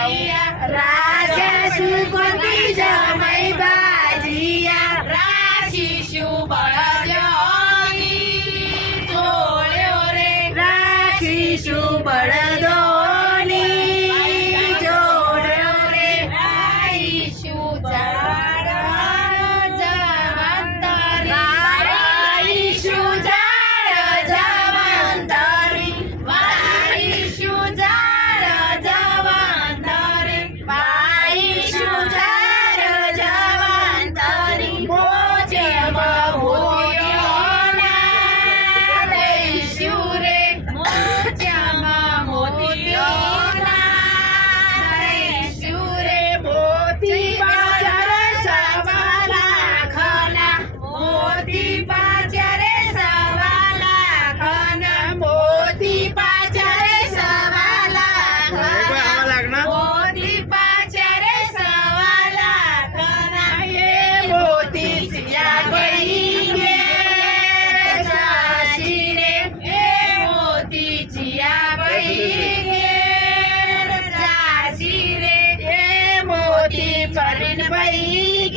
રાજા શું કોટી જમાઈ બાજીયા રાશિ શું બળદોની જોડ્યો રે રાખીશું બળદોની જોડ્યો રે રાઈશું ઝાડ જવંતરી વાળીશું ઝાડ જવંતરી વાઈશું ઝાડ જવંતરી વાળીશું ઝાડ જવંતરી મોજમાં મોતિયોના લઈશું રે મોજામાં મોતિયોના લઈશું રે મોતી પાછળ સવા લાખના મોતી પાછળ સવા લાખના મોતી પાછળ સવા લાખના મોતી પાછળ સવા લાખના એ મોતી ચિયા ગઈ ઘેર જાશી રે એ મોતી ચિયા ગઈ ઘેર જાશી રે એ મોતી પરીન ભાઈ